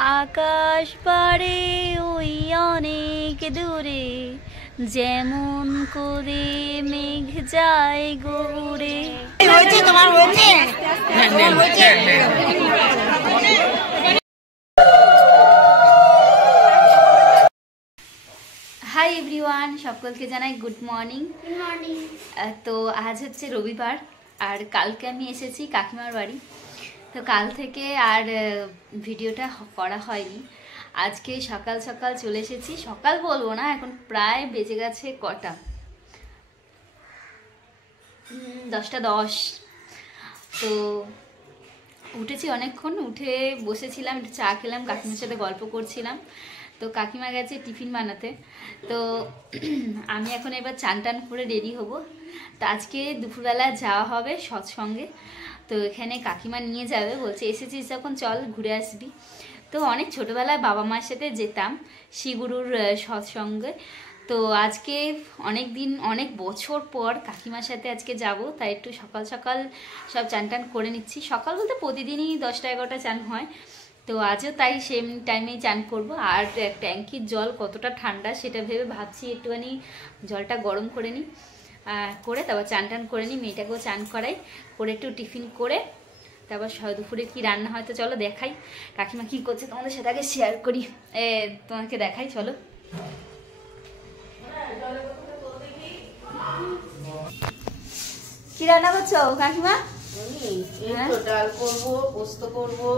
আকাশ পারে ওই অনেক দূরে, যেমন করে মেঘ যায় গৌরে। হাই এভরিওয়ান, সকলকে জানাই গুড মর্নিং। তো আজ হচ্ছে রবিবার, আর কালকে আমি এসেছি কাকিমার বাড়ি। তো কাল থেকে আর ভিডিওটা করা হয়নি। আজকে সকাল সকাল চলে এসেছি। সকাল বলবো না, এখন প্রায় বেজে গেছে কটা, 10:10। তো উঠেছি অনেকক্ষণ, উঠে বসেছিলাম, একটু চা খেলাম, কাকিমার সাথে গল্প করছিলাম। তো কাকিমা গেছে টিফিন বানাতে। তো আমি এখন এবার চান টান করে রেডি হব। তো আজকে দুপুরবেলা যাওয়া হবে সৎসঙ্গে। তো এখানে কাকিমা নিয়ে যাবে, বলছে এসেছিস যখন চল ঘুরে আসবি। তো অনেক ছোটোবেলায় বাবা মার সাথে যেতাম শ্রীগুরুর সৎসঙ্গে। তো আজকে অনেক বছর পর কাকিমার সাথে আজকে যাব, তাই একটু সকাল সকাল সব চান টান করে নিচ্ছি। সকাল বলতে প্রতিদিনই 10টা-11টা চান হয়, তো আজও তাই সেম টাইমেই চান করব। আর ট্যাঙ্কির জল কতটা ঠান্ডা সেটা ভেবে ভাবছি একটুখানি জলটা গরম করে নিই, করে তারপর চান টান করে নিই, মেয়েটাকেও চান করাই, করে একটু টিফিন করে তারপর দুপুরে কি রান্না হয় তো চলো দেখাই। কাকিমা কি করছে তোমাদের সাথে আগে শেয়ার করি, তোমাকে দেখাই চলো। কি রান্না করছো কাকিমা? ডাল করবো, পোস্ত করবো।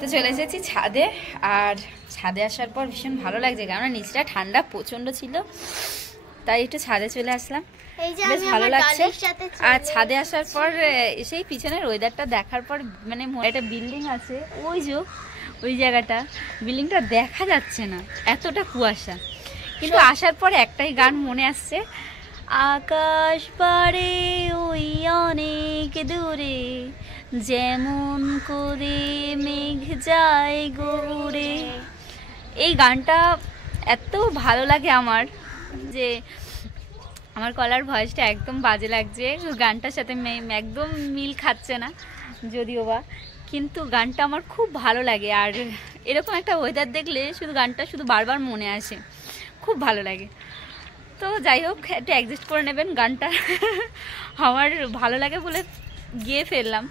তো চলে এসেছি ছাদে, আর ছাদে আসার পর ভীষণ ভালো লাগছে, কারণ নিচটা ঠান্ডা প্রচন্ড ছিল, তাই একটু ছাদে চলে আসলাম, বেশ ভালো লাগছে। আর ছাদে আসার পর সেই পিছনের ওয়েদারটা দেখার পর মানে একটা বিল্ডিং আছে, ওই জায়গাটা, বিল্ডিংটা দেখা যাচ্ছে না, এতটা কুয়াশা। কিন্তু আসার পর একটাই গান মনে আসছে, আকাশ পারে ওই অনেক দূরে, যেমন করে মেঘ যায় গৌরে। এই গানটা এত ভালো লাগে আমার, যে আমার গলার ভয়েসটা একদম বাজে লাগছে, গানটার সাথে একদম মিল খাচ্ছে না যদিও বা, কিন্তু গানটা আমার খুব ভালো লাগে। আর এরকম একটা ওয়েদার দেখলে গানটা শুধু বারবার মনে আসে, খুব ভালো লাগে। তো যাই হোক, একটু অ্যাডজাস্ট করে নেবেন, গানটা আমার ভালো লাগে বলে গিয়ে ফেললাম,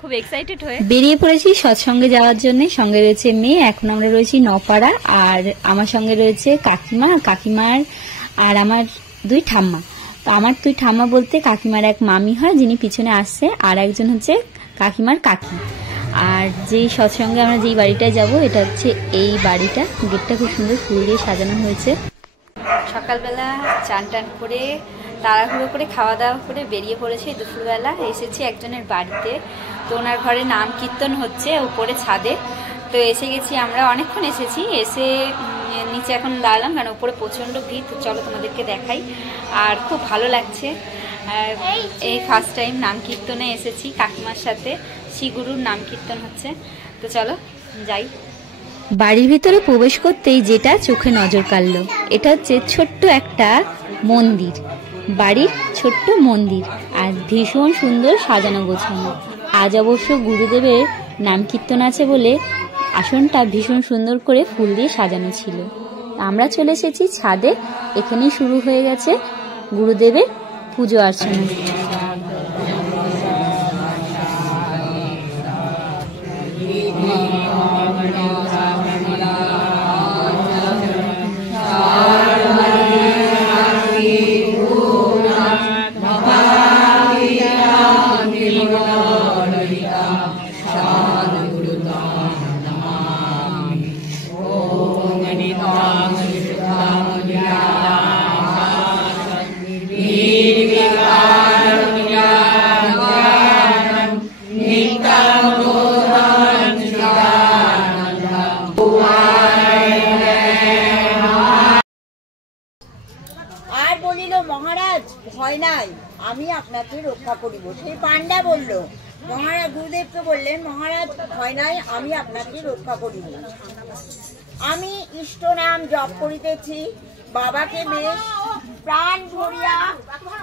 খুব এক্সাইটেড হয়ে বেরিয়ে পড়েছি সৎসঙ্গে যাওয়ার জন্য। সঙ্গে রয়েছে মেয়ে, এখন আমরা রয়েছি নপাড়া, আর আমার সঙ্গে রয়েছে কাকিমার আর আমার দুই ঠাম্মা। তো আমার দুই ঠাম্মা বলতে কাকিমার এক মামি হয় যিনি পিছনে আসছে, আর একজন হচ্ছে কাকিমার কাকি। আর যেই সৎসঙ্গে আমরা যেই বাড়িটায় যাব, এটা হচ্ছে এই বাড়িটা, গেটটা খুব সুন্দর ফুল দিয়ে সাজানো হয়েছে। সকালবেলা চান টান করে তাড়াহুড়ো করে খাওয়া দাওয়া করে বেরিয়ে পড়েছি। দুপুরবেলা এসেছি একজনের বাড়িতে, তো ওনার ঘরে নাম কীর্তন হচ্ছে উপরে ছাদে। তো এসে গেছি আমরা, অনেকক্ষণ এসেছি, এসে নিচে এখন দাঁড়ালাম, কারণ উপরে প্রচণ্ড ভিড়। তো চলো তোমাদেরকে দেখাই। আর খুব ভালো লাগছে, এই ফার্স্ট টাইম নাম কীর্তনে এসেছি কাকিমার সাথে, শ্রীগুরুর নাম কীর্তন হচ্ছে। তো চলো যাই। বাড়ির ভিতরে প্রবেশ করতেই যেটা চোখে নজর কাড়ল, এটা হচ্ছে ছোট্ট একটা মন্দির, বাড়ির ছোট্ট মন্দির, আর ভীষণ সুন্দর সাজানো গোছানো। আজ অবশ্য গুরুদেবের নাম কীর্তন আছে বলে আসনটা ভীষণ সুন্দর করে ফুল দিয়ে সাজানো ছিল। আমরা চলে এসেছি ছাদে, এখানেই শুরু হয়ে গেছে গুরুদেবের পুজো অর্চনা। মহারাজ ভয় নাই, আমি আপনাকে রক্ষা করিব। সেই পান্ডা বলল, মহারাজ গুরুদেবকে বললেন, মহারাজ ভয় নাই, আমি আপনাকে রক্ষা করিব। আমি ইষ্ট নাম জপ করিতেছি, বাবাকে বেশ প্রাণ ভরিয়া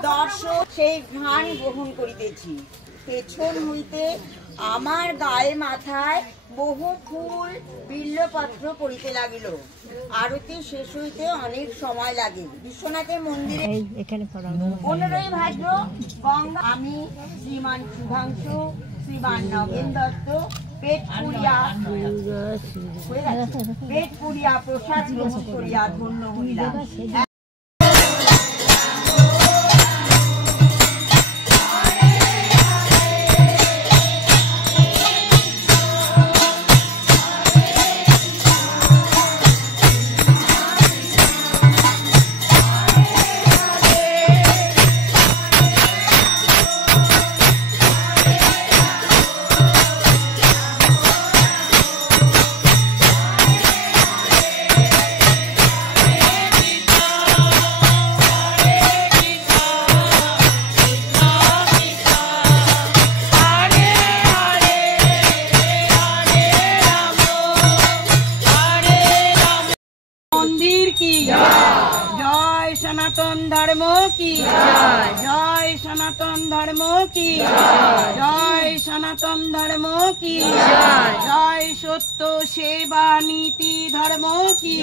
দর্শন সেই ধ্যান গ্রহণ করিতেছি। পেছন হইতে আমার গায়ে মাথায় বহু ফুল বিল্লপত্র পড়িতে লাগিল। আরতি শেষ হইতে অনেক সময় লাগে। বিশ্বনাথের মন্দিরে 15ই ভাদ্র গঙ্গা আমি শ্রীমান শুভাংশু, শ্রীমান নগেন দত্ত পেট পুরিয়া প্রসাদ গ্রহণ করিয়া ধন্য হইলাম। সনাতন ধর্ম কি জয়, সনাতন ধর্ম কি জয়, সনাতন ধর্ম কি জয়, সত্য সেবা নীতি ধর্ম কি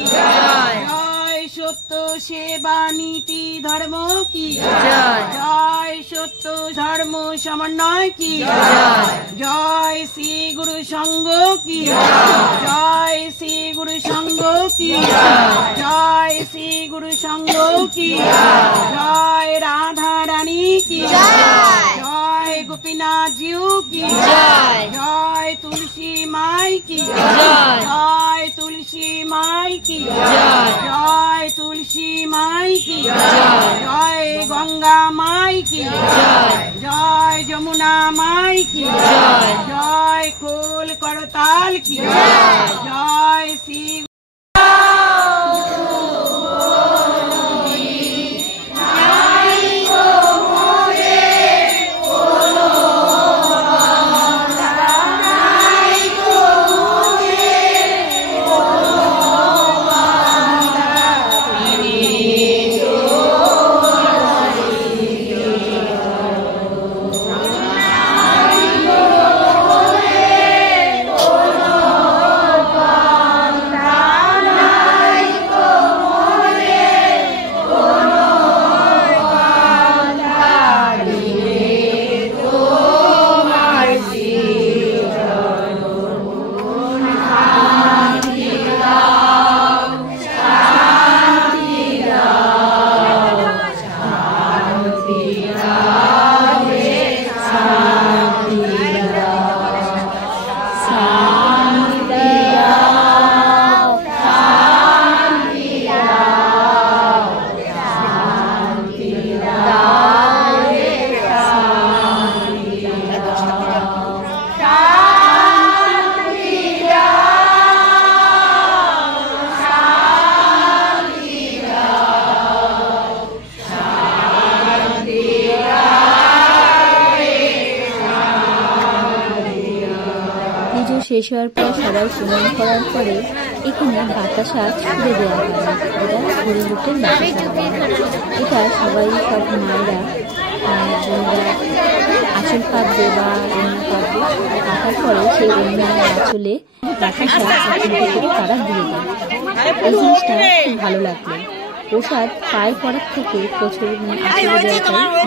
জয়, সত্য সেবা নীতি ধর্ম কি জয়, সত্য ধর্ম সমন্বয় কি জয়, শ্রী গুরু সঙ্গ কি জয়, শ্রী গুরু সঙ্গ কি জয়, শ্রী গুরু সঙ্গ কি জয়, রাধা রানী কি জয়, গোপীনাথ জিউ কি জয়, তুলসী মাই কি জয়, তুলসী মাই কি জয়, তুলসী মাই কি জয়, গঙ্গা মাই কি জয়, যমুনা মাই কি জয়, খোল করতাল কি জয়, শ্রী শেষ হওয়ার পর সবাই প্রণাম করার পরে এখানে বাতাসা ছুড়ে দেওয়া হয়, যেটা হরিলুটের বাতাসা। এটা সবাই সব মায়েরা বোনরা আঁচল পাতবে বা অন্য পাতবে, পাতার পরে সেই অন্য আঁচলে বাতাসা করে তারা দিয়ে দেয়। এই জিনিসটা খুব ভালো লাগলো। প্রসাদ পায়ে পড়ার থেকে প্রচুর আঁচলে দেওয়াটাই ভালো।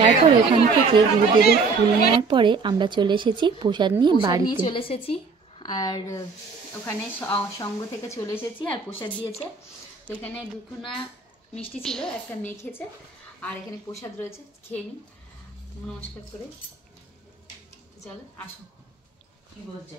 তারপর ওখান থেকে গুরুদেবের ফুল নেওয়ার পরে আমরা চলে এসেছি প্রসাদ নিয়ে বাড়িতে চলে এসেছি। আর ওখানে সঙ্গ থেকে চলে এসেছি আর প্রসাদ দিয়েছে। তো এখানে দুখানা মিষ্টি ছিল, একটা মেয়ে খেয়েছে, আর এখানে প্রসাদ রয়েছে, খেয়ে নিই নমস্কার করে। চলো আসো। কি বলছে?